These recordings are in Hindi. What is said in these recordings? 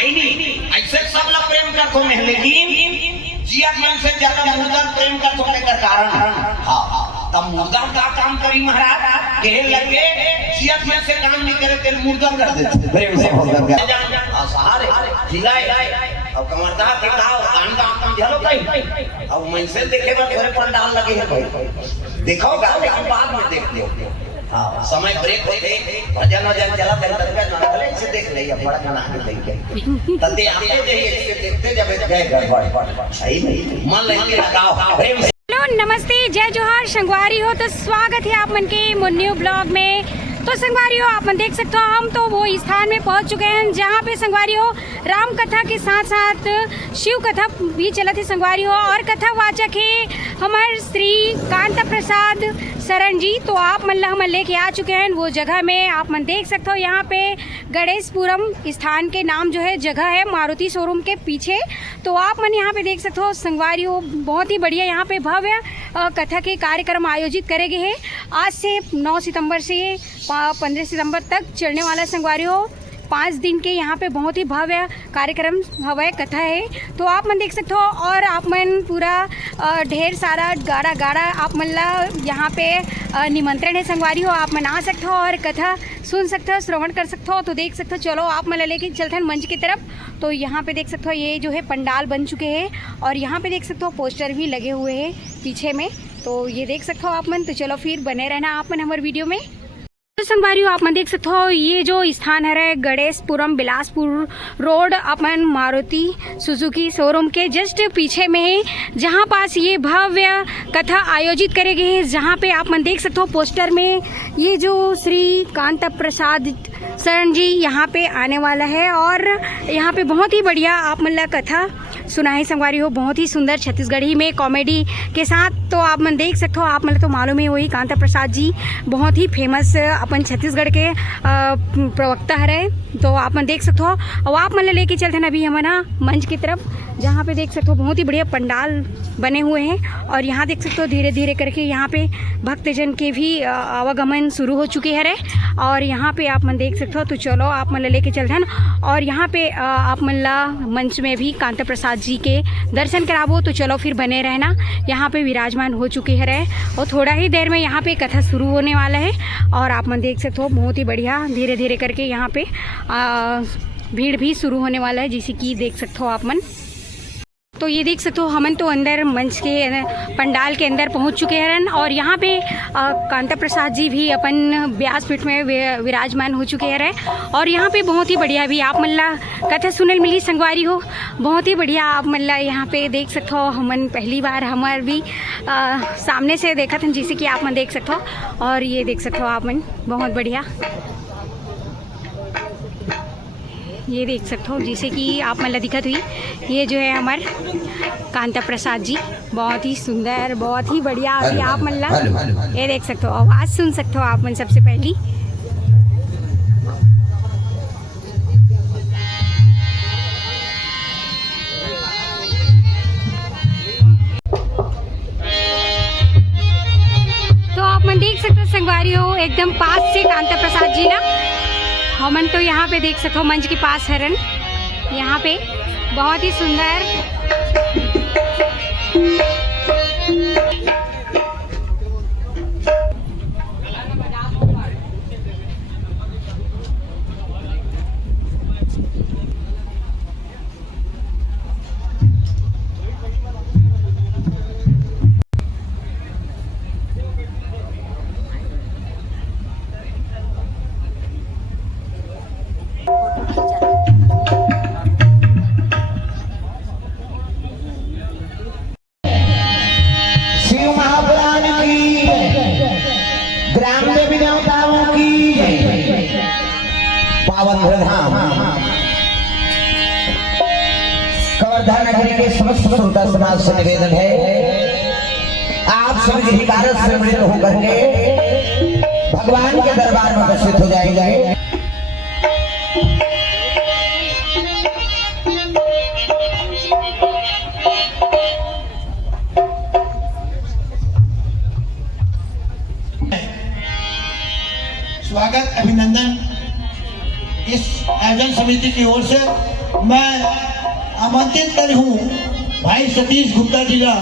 भाई नहीं ऐसे सब लोग प्रेम करते हैं, लेकिन जिया मन से ज्यादा मुर्दा प्रेम करते होने का कारण हाँ तब मुर्दा का काम करी महाराज कहे लगे जिया मन से काम नहीं करे तेल मुर्दा कर देते प्रेम से होकर सहारे खिलाए अब कमरदा के गाओ गान का काम चलो कहीं अब मन से देखे बार थोड़े पंडाल लगे हैं भाई देखो गाओ हम बाद में देख लियो हाँ समय ब्रेक होते भजन वजन चला तब भले से देख लिया बड़ा गाना आगे देख के तते आते जाइए इससे देखते जब गए गड़बड़ सही नहीं मन लेके लगाओ प्रेम से। हेलो नमस्ते जय जोहार संगवारी हो तो स्वागत है आप मन के न्यू ब्लॉग में। तो संगवारी हो आप मन देख सकते हो हम तो वो स्थान में पहुंच चुके हैं जहां पे संगवारी हो राम कथा के साथ साथ शिव कथा भी चला थी संगवारी हो और कथा वाचक है हमारे श्री कांता प्रसाद शरण जी। तो आप मन हम लेके आ चुके हैं वो जगह में आप मन देख सकते हो यहाँ पे गणेशपुरम स्थान के नाम जो है जगह है मारुति शोरूम के पीछे। तो आप मन यहाँ पे देख सकते हो संगवारी हो बहुत ही बढ़िया यहाँ पे भव्य कथा के कार्यक्रम आयोजित करे गए हैं। आज से 9 सितंबर से 15 सितंबर तक चलने वाला संगवारी हो 5 दिन के यहाँ पे बहुत ही भव्य कार्यक्रम भव्य कथा है। तो आप मन देख सकते हो और आप मन पूरा ढेर सारा गाड़ा आप मन ला यहाँ पे निमंत्रण है संगवारी हो आप मन आ सकते हो और कथा सुन सकते हो श्रवण कर सकते हो। तो देख सकते हो चलो आप मन लेके चलते हैं मंच की तरफ। तो यहाँ पे देख सकते हो ये जो है पंडाल बन चुके हैं और यहाँ पे देख सकते हो पोस्टर भी लगे हुए हैं पीछे में। तो ये देख सकते हो आप मन। तो चलो फिर बने रहना आप मन हमारे वीडियो में। तो संगवारी हो आप मन देख सकते हो ये जो स्थान है गणेशपुरम बिलासपुर रोड अपन मारुति सुजुकी शोरूम के जस्ट पीछे में है जहाँ पास ये भव्य कथा आयोजित करे गए हैं। जहाँ पे आप मन देख सकते हो पोस्टर में ये जो श्री कांता प्रसाद शरण जी यहाँ पे आने वाला है और यहाँ पे बहुत ही बढ़िया आप मन ला कथा सुना है संगवारी हो बहुत ही सुंदर छत्तीसगढ़ी में कॉमेडी के साथ। तो आप मन देख सकते हो आप मन तो मालूम है वही कांता प्रसाद जी बहुत ही फेमस अपन छत्तीसगढ़ के प्रवक्ता है। तो आप मन देख सकते हो और आप मन लेके चलते हैं अभी हम ना मंच की तरफ जहाँ पे देख सकते हो बहुत ही बढ़िया पंडाल बने हुए हैं और यहाँ देख सकते हो धीरे धीरे करके यहाँ पे भक्तजन के भी आवागमन शुरू हो चुके हैं और यहाँ पे आप मन देख सकते हो। तो चलो आप मन लेके चलते हैं और यहाँ पे आप मन ला मंच में भी कांता प्रसाद जी के दर्शन कराबो। तो चलो फिर बने रहना यहाँ पे विराजमान हो चुके हैं और थोड़ा ही देर में यहाँ पे कथा शुरू होने वाला है और आप मन देख सकते हो बहुत ही बढ़िया धीरे धीरे करके यहाँ पे भीड़ भी शुरू होने वाला है जैसे कि देख सकते हो आप मन। तो ये देख सकते हो हमन तो अंदर मंच के पंडाल के अंदर पहुंच चुके हैं और यहाँ पे कांता प्रसाद जी भी अपन व्यासपीठ में विराजमान हो चुके हैं और यहाँ पे बहुत ही बढ़िया भी आप मल्ला कथा सुनल मिली संगवारी हो बहुत ही बढ़िया आप मल्ला यहाँ पे देख सकते हो। हमन पहली बार हमार भी सामने से देखा था जैसे कि आप मन देख सकते हो और ये देख सकते हो आप मन बहुत बढ़िया ये देख सकते हो जैसे कि आप मन दिखत हुई ये जो है हमारे कांता प्रसाद जी बहुत ही सुंदर बहुत ही बढ़िया अभी आप मन ये देख सकते हो आवाज़ सुन सकते हो आप मन सबसे पहली। तो आप मन देख सकते हो संगवारी हो एकदम पास से कांता प्रसाद जी ना हमन तो यहाँ पे देख सकते हो मंच के पास हरन यहाँ पे बहुत ही सुंदर कवर्धा नगरी के समस्त श्रोता समाज से निवेदन है आप सभी जी भारत से मिलित होकर के भगवान के दरबार में उपस्थित हो जाएंगे। स्वागत अभिनंदन इस आयोजन समिति की ओर से मैं आमंत्रित कर हूँ भाई सतीश गुप्ता जी का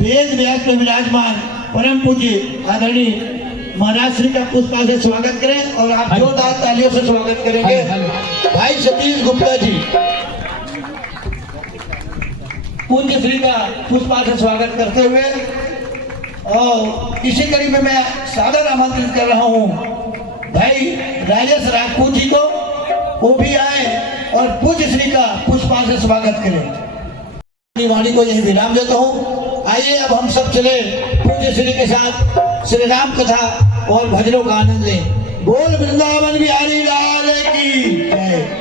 वेद व्यास में विराजमान परम पूज्य आदरणीय महाराज श्री का पुष्पा से स्वागत करें और आप जोरदार तालियों से स्वागत करेंगे भाई सतीश गुप्ता जी। पूज्य श्री का पुष्पा से स्वागत करते हुए और इसी कड़ी में मैं सादर आमंत्रित कर रहा हूँ भाई राजेश राजपूत जी को, वो भी आए और पूज्य श्री का पुष्पा से स्वागत करें। वाणी को यही विराम देता हूँ। आइए अब हम सब चले पूज्य श्री के साथ श्री राम कथा और भजनों का आनंद लें। बोल वृंदावन बिहारी लाल की जय।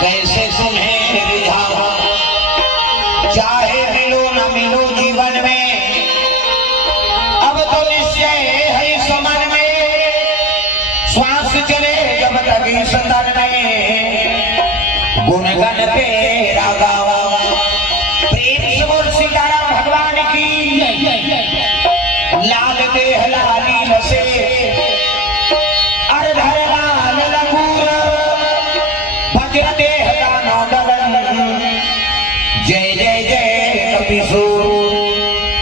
कैसे तुम्हें रिझाओ, चाहे मिलो न मिलो जीवन में, अब तो निश्चय है समन में, श्वास चले जब तक इस तन में, गुणगन तेरा गावा। प्रेम से बोल सीताराम भगवान की, लाल देह लाली रसे, अर्धर लाल लंगूर, भद्र देह दानो दलन, जय जय जय कपिसूर।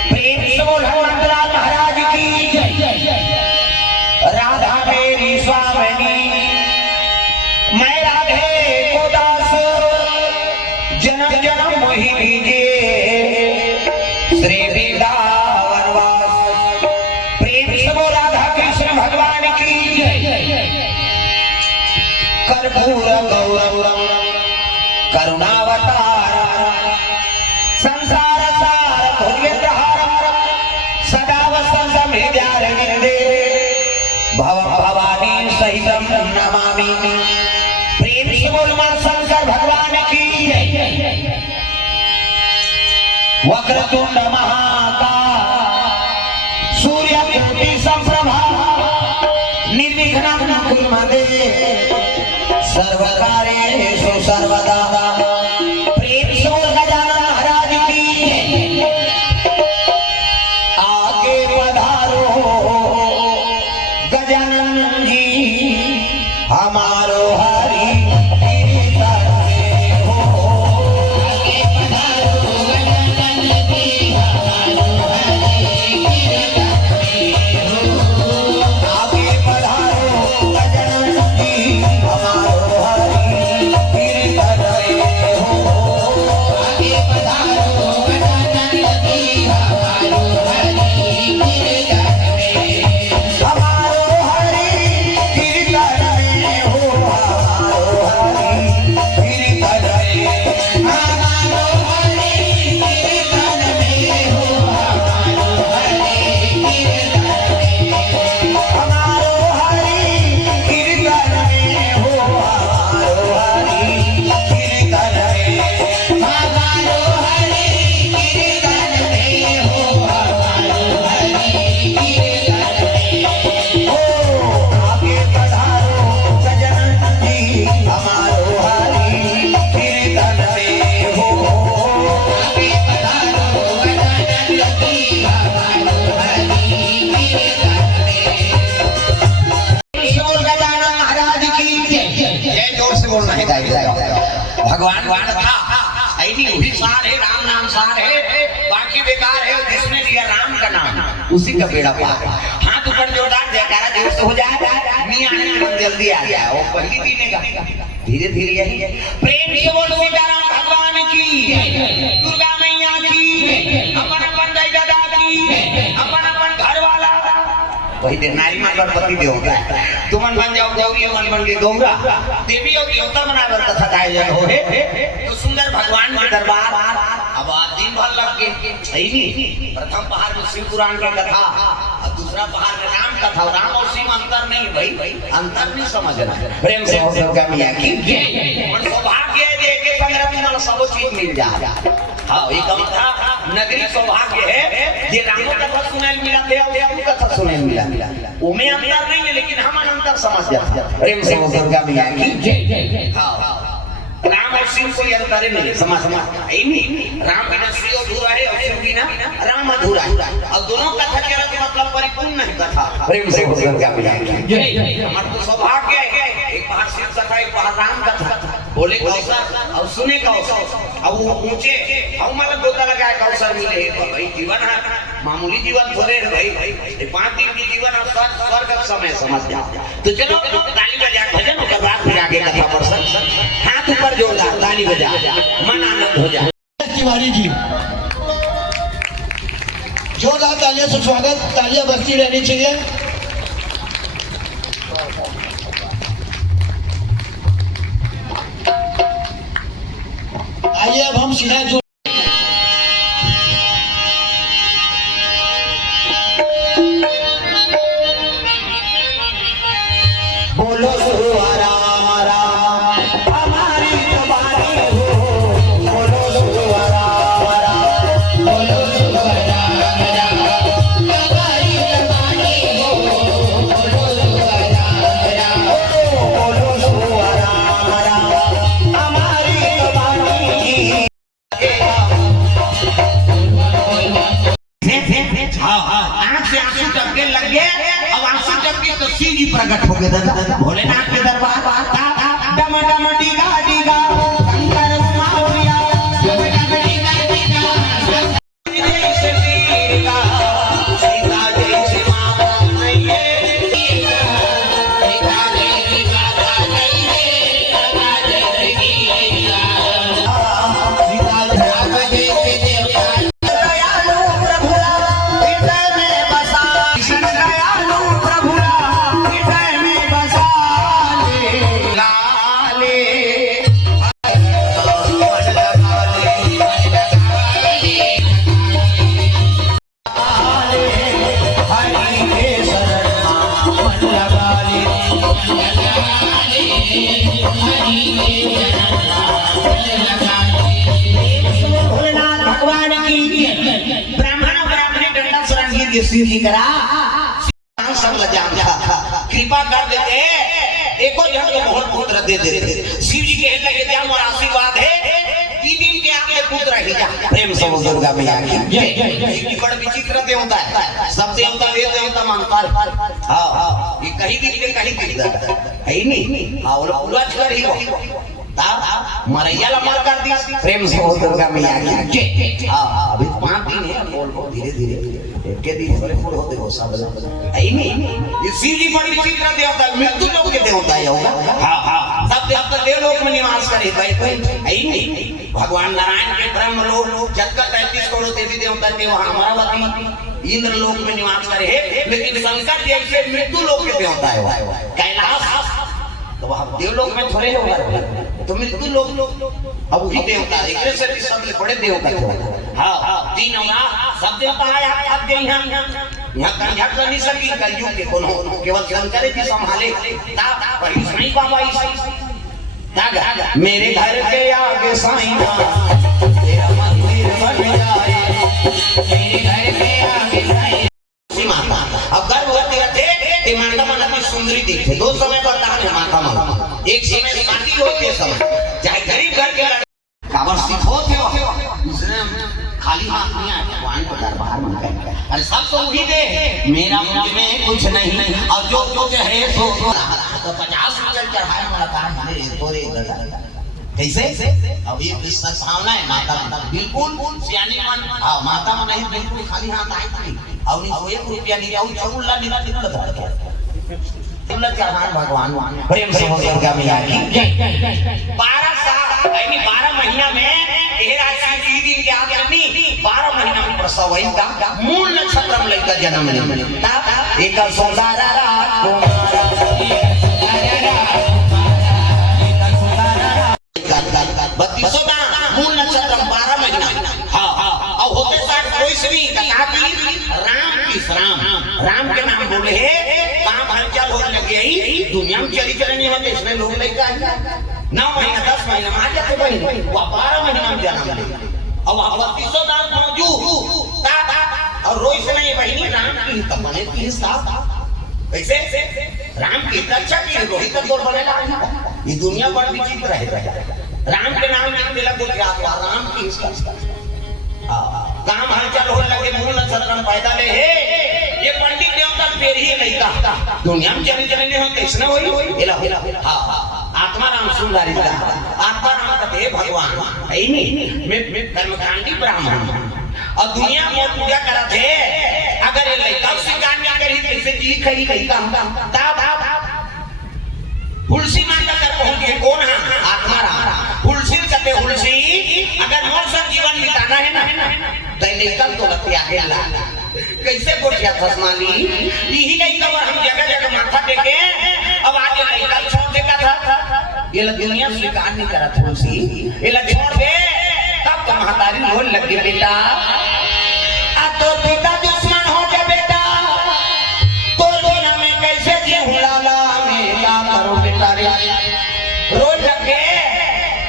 प्रेम से बोल हनुमंतलाल महाराज की, राधा मेरी स्वामिनी, मैं राधे को दास, जन्म जन्म मोहि दीजिए श्री वृंदावन वास। प्रेम से बोल राधा कृष्ण भगवान की, कर्पूर गौरम करुणावतार, संसार सार धुर्यहारम, सदा वसंत हृदय वक्रतुंड महाकाय सूर्यकोटि समप्रभा निर्विघ्नं कुरु मे देव सर्वकार्येषु सर्वदा। प्रेम से बोल गजानन महाराज की आगे पधारो गजानन जी हमारो हरि भगवान था ऐसी वही सार है, राम नाम सार है, बाकी बेकार है। जिसने लिया राम का नाम उसी का बेड़ा पार। हाथ ऊपर जोरदार जयकारा जोर से हो जाए, नहीं आने तुरंत जल्दी आ जाए। वो पहली दिन का धीरे धीरे यही है। प्रेम से बोलो सीताराम भगवान की, दुर्गा मैया की, अपन अपन दाई दादा की, अपन अपन घर वाला। वही दिन नारी मां गणपति देव होता है। तुमन बन जाओ गौरी, मन बन के गौरा, देवी और देवता बनाकर कथा गाय हो तो सुंदर भगवान के दरबार। अब दिन भर लग गए, सही नहीं। प्रथम पहाड़ में शिव पुराण की कथा और दूसरा पहाड़ में राम कथा। राम और शिव अंतर नहीं भाई, अंतर नहीं समझना। प्रेम से मिया की सौभाग्य है, 15 दिन सब चीज मिल जाए। हाँ ये कथा नगरी सौभाग्य है, ये रामो कथा सुने मिला थे और कथा सुने मिला। उमें अंतर नहीं है, लेकिन हम अंतर समझ जाते हैं। प्रेम से दुर्गा मैया की। हाँ राम और शिव कोई अंतर ही नहीं, समझ नहीं। राम बिना शिव अधूरा है और शिव बिना राम अधूरा है। और दोनों कथा के अर्थ मतलब परिपूर्ण है कथा। प्रेम से दुर्गा मैया की। हमारा तो सौभाग्य है, एक पहाड़ शिव कथा, एक पहाड़ राम कथा। बोले कौशल और सुने कौशल, अब वो ऊंचे हम मतलब गोता लगाए कौशल मिले। भाई जीवन है मामूली जीवन थोड़े है भाई, 5 दिन की जीवन और स्वर्ग का समय समझ जाओ। तो चलो ताली बजा भजन और बात फिर आगे कथा बढ़ सकता। हाथ ऊपर जोरदार ताली बजा, मन आनंद हो जाए। तिवारी जी जोरदार तालियों से स्वागत, तालियां बजती रहनी चाहिए। आइए अब हम सीधा जो बोलो राम राम हमारी तुम्हारी हो, बोलो राम राम, बोलो राम राम हमारी तुम्हारी हो, बोलो राम राम, बोलो राम राम हमारी तुम्हारी। आंख से आंसू टपके लग गए। अब आंसू टपके तो शिव जी प्रकट हो गए भोलेनाथ के दरबार। डम डम डीगा डीगा शंकर उमावलिया, डम डम डीगा डीगा जैसे टीका, सीता जैसे माता नैये, सीता जैसे माता नैये, सीता जैसे कीया, सीता जैसे देवता। दयालु प्रभुरा हृदय में बसा, दयालु प्रभुरा हृदय में बसा ले लाले। भोलेनाथ भगवान की के शिव जी करा सब लजाम था कृपा कर देते एको जन को बहुत पुत्र दे देते शिव जी के लगे जाम और आशीर्वाद है 3 दिन के आगे पुत्र ही जा प्रेम से दुर्गा मैया की जय बड़ा विचित्र देवता है सब देवता वे देवता मानता है हां ये कहीं दिन के कहीं दिन है ही नहीं और पूरा छर ही मरैया ला मार कर दी प्रेम से दुर्गा मैया की जय हां अभी 5 दिन है बोल धीरे धीरे के दिन बड़े फूल होते हो सब है नहीं ये शिव जी बड़ी विचित्र देवता मृत्यु लोक के देवता है होगा हां हां सब देवता देवलोक में निवास करे भाई है नहीं भगवान नारायण के ब्रह्म लोक जगत का 33 करोड़ देवी देवता थे वहां अमरावती इंद्र लोक में निवास करे लेकिन शंकर जी ऐसे मृत्यु लोक के देवता है कैलाश तो वहां देवलोक में थोड़े होगा तो मृत्यु लोक अब वही देवता है एक से सबसे बड़े देवता थे हां तीन होगा सब देवता आया आप गए यहां कंझा कर नहीं सकी कलयुग के कोनो केवल शंकर जी संभाले ता वही साईं बाबा तागा मेरे घर के आगे साईं तेरा मंदिर बन जाए मेरे घर के आगे साईं माता अब गर्भवती रहते ते माता मन अपनी सुंदरी दिखे दो समय पर दान है माता मन एक समय शादी होती है समय चाहे गरीब घर के काबर सिखो थे दूसरे खाली हाथ नहीं आए भगवान को दरबार में गए अरे सब तो वही दे मेरा मुझ में कुछ नहीं और जो कुछ है सो तो 50 रुपया चढ़ाए वाला काम मेरे तोरे कैसे अब ये किस्सा सामना है माता बिल्कुल सियानी मन हां माता मन नहीं बिल्कुल खाली हाथ आई थी और नहीं 1 रुपया नहीं और चौला निकल भगवान प्रेम से दुर्गा मैया की 12 साल यानी 12 महीना में दिन के आगे 12 महीना में प्रसव हुई का मूल नक्षत्र में लड़का जन्म ले एक सुंदरा बत्तीसों का मूल नक्षत्र 12 महीना हाँ हाँ और होते साथ कोई से भी कहा कि राम के नाम बोले है काम हलचल होने लग गई दुनिया में चली चलनी होते इसमें लोग लड़का 9 महीना 10 महीना में आ जाते बहन वो 12 महीना में जन्म ले और 3200 नाम मौजूद और रोज से नहीं बहनी राम की तमने की साथ कैसे राम की रक्षा की रोहित का दौर बनेगा ये दुनिया बड़ी विचित्र है राम के नाम में मिला गुजरात राम की काम हलचल होने लगे मूल नक्षत्र पैदा ले है ये पंडित देवता पेड़ ही नहीं था दुनिया में चले चलने हो कैसे होई हां आत्मा राम सुंदरी आत्मा राम कहते भगवान है नहीं मैं कर्मकांडी ब्राह्मण और दुनिया में पूजा करते अगर ये लड़का स्वीकार नहीं करी तो इसे जी खई नहीं का तुलसी माता कर पहुंच गए कौन है आत्मा राम तुलसी कहते तुलसी अगर मोर सब जीवन बिताना है ना तो निकल तो लतिया गेला कैसे गोटिया फसमाली यही नहीं खबर हम जगह जगह माथा टेके अब आगे निकल छोड़ देगा था ये दुनिया स्वीकार नहीं करा तुलसी ये छोड़ दे तब तो महतारी बोल लगी बेटा आ तो पिता दुश्मन हो जा बेटा तो दुनिया में कैसे जीऊं लाला मैं क्या करूं बेटा रे रोज लगे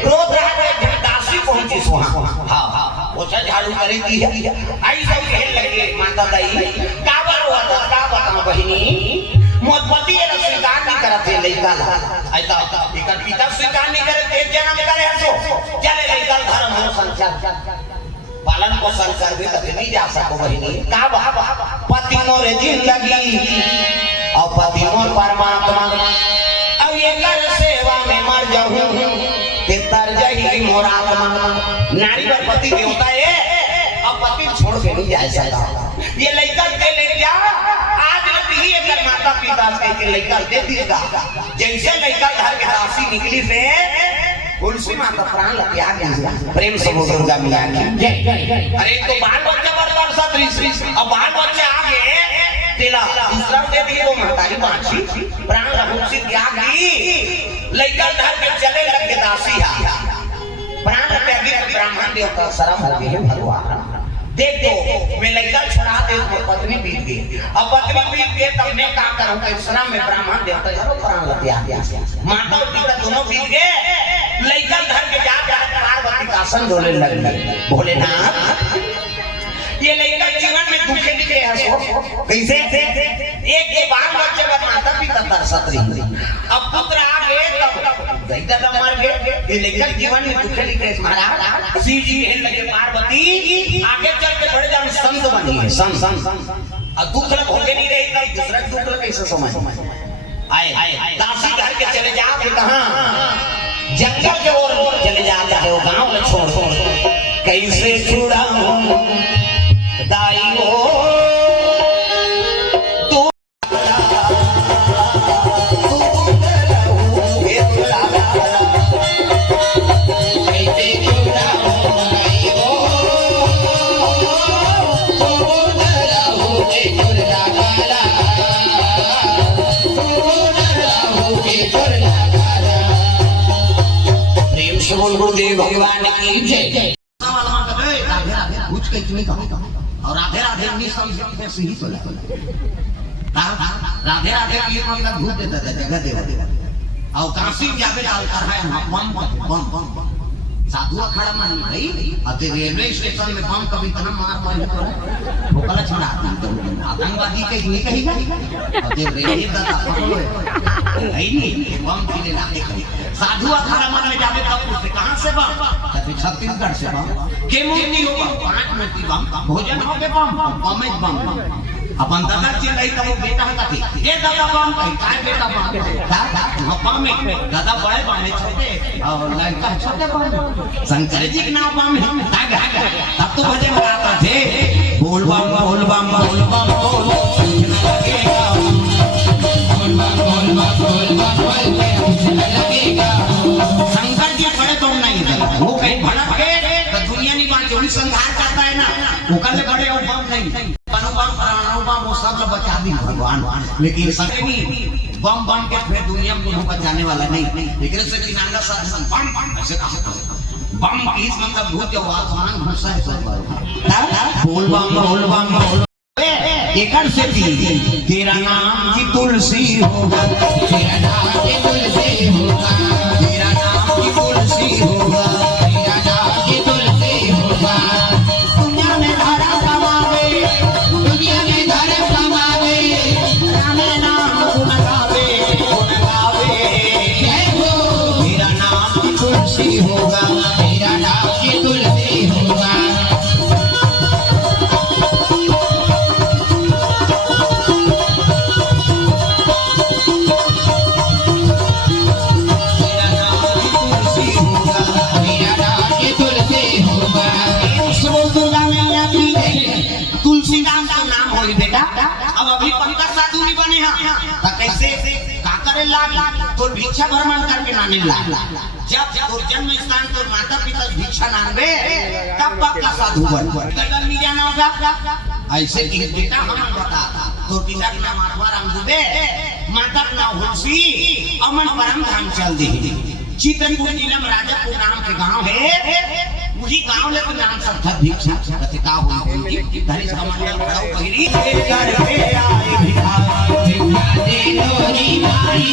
रोज रात दासी पहुंची सुहा हां हां वो झाड़ू करेगी आई सब खेल लगे माता दाई काबर हुआ था का बता बहिनी मोर पति ये स्वीकार नहीं करते लइका ऐसा एकर पिता स्वीकार नहीं करे ते जन्म करे सो चले लइका धर्म हो संसार पालन को संसार भी तक नहीं जा सको बहिनी का पति मोर जिंदगी और पति मोर परमात्मा अब ये कर सेवा में मर जाऊं ते तर जाही मोर आत्मा नारी पर पति देवता है अब पति छोड़ के नहीं जा सकता ये लइका के ले जा आज ही अगर माता पिता के लइका दे देगा जैसे लइका घर के राशि निकली से तुलसी माता प्राण लगे आ गया प्रेम से दुर्गा मैया की जय अरे तो बाल बच्चा बरबाद सत्री अब बाल बच्चे आ गए तेला दूसरा दे दिए वो महतारी बांची प्राण लघुसी त्यागी लइका घर के चले लगे दासी है प्राण त्यागी ब्राह्मण देवता शर्म हो गई भगवान देख दो मैं लड़का छुड़ा दे तो पत्नी बीत गई अब पत्नी बीत गई तब मैं क्या करूं श्रम में ब्राह्मण देवता जरूर प्राण लगे आ गया माता और पिता दोनों बीत गए लड़का घर के जा पार्वती का आसन डोले लग गए भोलेनाथ ये लड़का जीवन में दुखे दिखे हंसो कैसे एक के बाल बच्चे का माता पिता तरसत रही अब पुत्र आ गए तब दादा मर गए ये लड़का जीवन में दुखे दिखे महाराज शिव जी है लगे पार्वती आगे चल के बड़े जान संत बनी है संत और दुख लग होके नहीं रही तब दूसरा दुख लग कैसे समझ आए दासी घर के चले जाओ फिर कहां जंगल के ओर चले जाता है वो गांव में छोड़ कैसे छुड़ा दाई हो तू बोल गुरुदेव भगवान की जय पूछ के इतनी कहो और राधे राधे नहीं समझे सही तो राधे राधे की मतलब भूत देता था जगह देवा और काशी जाके डालता है बम साधु अखाड़ा मान भाई अते रेलवे स्टेशन में बम कभी इतना मार भोकला छड़ा आतंकवादी के नहीं कहेगा अते रेलवे दादा पकड़ो है नहीं बम किले लाके कहीं साधु अखाड़ा मान में जाके तब पूछते कहां से बम कहते छत्तीसगढ़ से बम के मूर्ति हो बम 5 मिनट की बम भोजन हो के बम बम अपन दादा चिल्लाई तब बेटा है कथी ये दादा बम काय बेटा बम दादा में दादा बड़े बम में छोटे और लड़का छोटे बम शंकर जी के नाम बम है तब तो भजन गाता थे बोल बम बोल बम बोल बम बोल लगेगा बोल बम बोल बम बोल बम बोल लगेगा शंकर जी बड़े बम नहीं है वो कहीं भड़क के तो दुनिया नहीं बात जो संहार करता है ना वो कल बड़े और बम नहीं वो सब बचा दी भगवान लेकिन बम बम के फिर दुनिया में कोई बचाने वाला नहीं लेकिन से किनारा साथ बम ऐसे कहा बम किस मतलब भूत के आसमान घुसा है सब बोल बम बोल एकड़ से तेरा नाम की तुलसी होगा तेरा नाम की तुलसी होगा तेरा नाम की तुलसी होगा तेरा नाम की तुलसी होगा दुनिया में धारा कमावे दुनिया में धारा कमावे राम नाम गुण गावे तेरा नाम की तुलसी होगा तेरा नाम की तुलसी होगा तुलसी नाम का नाम होई बेटा अब अभी पंकज साधु नहीं बने हैं तो कैसे का करे लाग तो भिक्षा भ्रमण करके नाने लाग जब तोर जन्म स्थान तोर माता पिता भिक्षा नानबे तब पक्का साधु बन कदम नहीं जाना होगा ऐसे कि बेटा हम बता तो पिता का नाम आत्माराम दुबे माता का नाम हुलसी अमन परम धाम चल दी चितनपुर जिला में राजापुर नाम के गांव है उसी गांव ले को नाम सब था भिक्षा कथे का हो धरी सामने खड़ा पहिरी घर पे आए भिखारी दे लोरी भाई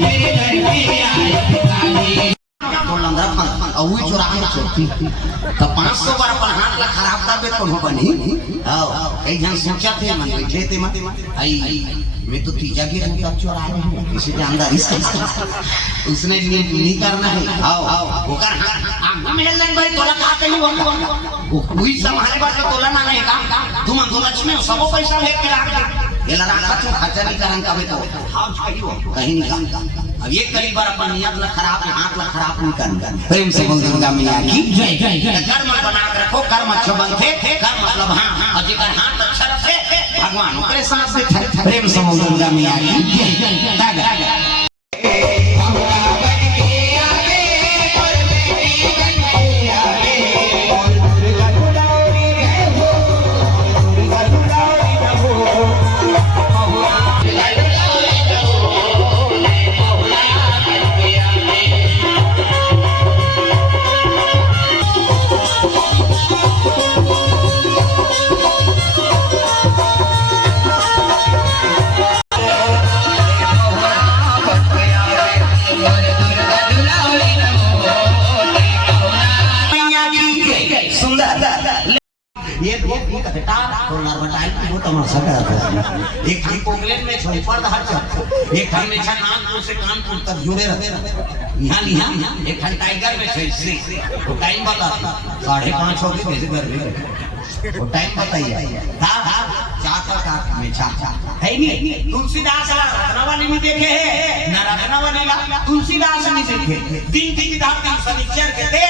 मेरे घर पे आए भिखारी तो लंदरा फन और वो चुराने चलती तो 500 बार अपन हाथ ला खराब था बे तो बनी हां कई जन सोचा थे मन बैठे थे मत आई मैं तो तीजा की रूपा चुरा रहा हूं किसी के अंदर इसका उसने नहीं करना है आओ होकर आग में हेलन भाई तोला का कहीं वो कोई संभाले बात तोला ना नहीं काम तुम लक्ष्मी सबो पैसा लेके आ गए ये लड़ा खर्च खर्चा नहीं करन का तो हाउस कहीं वो कहीं नहीं काम अब ये कई बार अपन नियत ला खराब हाथ ला खराब नहीं करना प्रेम से बोल दुर्गा मैया की जय जय कर्म बना के रखो कर्म अच्छा बनते कर्म मतलब हां और जेकर हाथ अच्छा रखे भगवान ओकरे साथ से प्रेम से बोल दुर्गा मैया की जय जय तमाशा करा था एक ही पोगलेन में छोपर हर चक एक हमेशा नागपुर से कानपुर तक जुड़े रहते यहाँ एक टाइगर में से तो टाइम बता 5:30 हो गए घर में वो टाइम बताइए चाचा में चाचा है नहीं तुलसीदास रत्नावली में देखे है ना रत्नावली ला तुलसीदास नहीं देखे दिन की धाती शनिचर के दे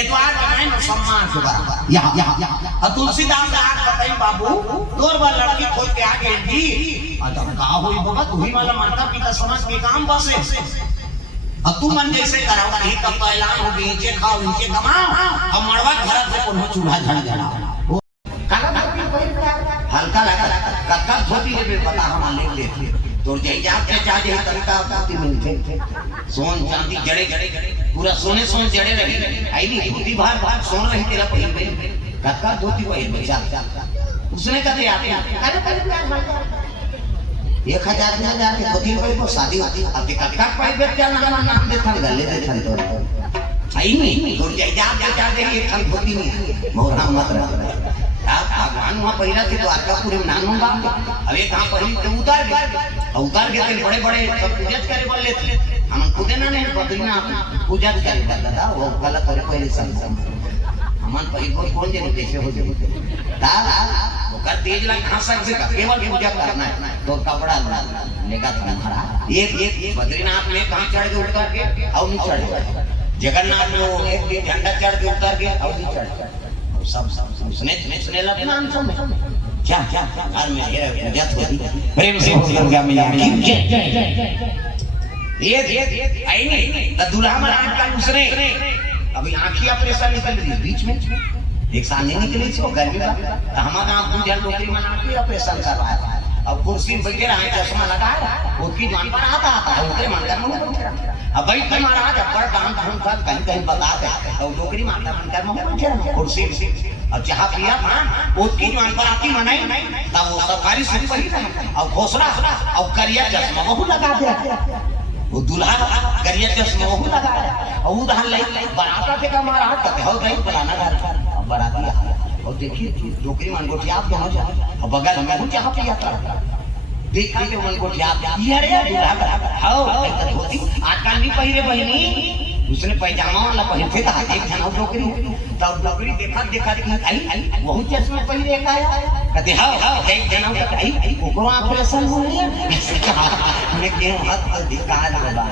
एतवार बनाए न सम्मान के बराबर यहाँ और तुलसीदास आज बताई बाबू तोर बार लड़की खोल के आ गई थी अतः का होई बाबा तू ही वाला माता पिता समझ के काम बसे अब तू मन जैसे कराओ नहीं तब तो ऐलान हो गई नीचे खाओ नीचे कमाओ और मड़वा घर से कोनो चूल्हा झड़ जाना हल्का लगा कक्का धोती ले पता हम ले लेते तो जैजा के चाहे तरीका धोती मिलते सोन चांदी जड़े पूरा सोने जड़े रहे आई नहीं धोती बाहर सोन रही तेरा पहले कक्का धोती वही बचा उसने कहा आते अरे 1000 में जाके धोती को शादी होती अब कक्का पाई क्या नाम देता गले देता तो आई नहीं तो जैजा के चाहे एक खन धोती नहीं मोहरा मत भगवान वहाँ पहिरा थे तो आपका पूरे नाम होगा अब एक कहाँ पहली तो उतार के बड़े बड़े सब पूजा करे बोले थे हम खुदे ना नहीं बदलना पूजा करे करता था वो गलत और पहले सब हमन पहिल को कौन जने कैसे हो जाए ता वो कर तेज ला कहां से केवल पूजा करना है तो कपड़ा लेगा तुम्हारा एक बद्रीनाथ में कहां चढ़ के उतर के और नहीं चढ़ जगन्नाथ में वो एक झंडा चढ़ के उतर के और नहीं चढ़ सब सुने लगे नाम सुन क्या आज में ये पूजा थोड़ी प्रेम से दुर्गा मैया की ये आई नहीं तो दूल्हा महाराज का उसने अभी आंखी ऑपरेशन निकल रही है बीच में एक सामने निकली थी वो गर्मी का तो हमारा पूजा डोकरी मना के ऑपरेशन कर रहा है अब कुर्सी में बैठे रहा है चश्मा लगाया उसकी जान पर आता है उनके मानकर मुंह अब भाई तुम महाराज अपर काम धाम कर कहीं बता दे और डोकरी मानकर मानकर मुंह बैठे रहा कुर्सी अब जहाँ पिया था उसकी जान पर आती मनाई तब वो सरकारी सूट पहन और घोसला और करिया चश्मा वो लगा दिया वो दूल्हा करिया चश्मा वो लगाया और उधर ले बनाता थे का महाराज कहते हो गई बनाना घर बराती और देखिए डोकरी मान गोटी आप दोनों जाओ और बगल में हूं जहां पे यात्रा देख के मन गोटी आप ये रे दूल्हा हां ऐसा होती आजकल भी पहिरे बहनी उसने पैजामा वाला पहनते था एक जन डोकरी तब डोकरी देखा कि आई बहुत चश्मा पहिरे का कहते हां एक जन का आई ओकरो ऑपरेशन हो गया ने के हाथ अधिकार बाबा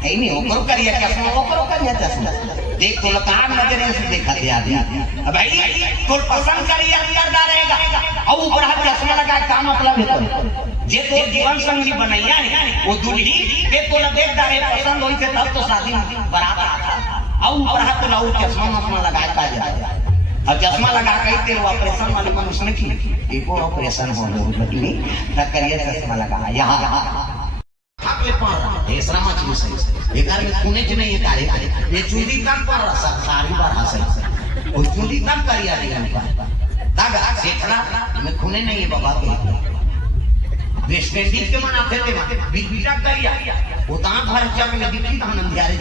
ऐ नहीं ओकरो करिया चश्मा देख तो लकान नजर से देखा दिया अब भाई तो पसंद करिए करदा रहेगा और ऊपर हाथ चश्मा लगा का मतलब है जे तो जीवन संगी बनैया है वो दूल्ही के तो देख दारे पसंद होई से तब तो शादी बराबर आता और ऊपर हाथ लाऊ चश्मा लगा का जाए अब चश्मा लगा के तेल ऑपरेशन वाले मनुष्य ने की एक और ऑपरेशन हो लगी तब करिए चश्मा लगा यहां हाथ पर ऐसा मछली सही एकार में खूने ज नहीं तारे ये चूड़ी कम पर सारी बार हंसे वो चूड़ी कम करिया दिया दागा सेठला में खूने नहीं है बाबा के वेस्ट इंडीज के मनाते थे बिगबिटा करिया वो दांत भर जब में दिखी हम नंदियारे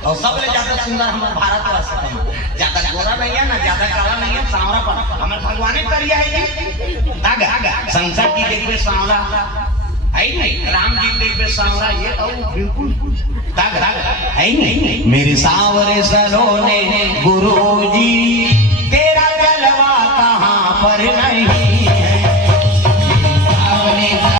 और सब ले ज्यादा सुंदर हम भारतवर्ष का ज्यादा गोरा नहीं है ना ज्यादा काला नहीं है सांवरा पर हमारे भगवान ने करिया है ये दागा संसार की देखबे सांवरा है नहीं राम जी देखबे सांवरा ये तो बिल्कुल दाग है नहीं मेरे सांवरे सलोने गुरुजी तेरा जलवा कहां पर नहीं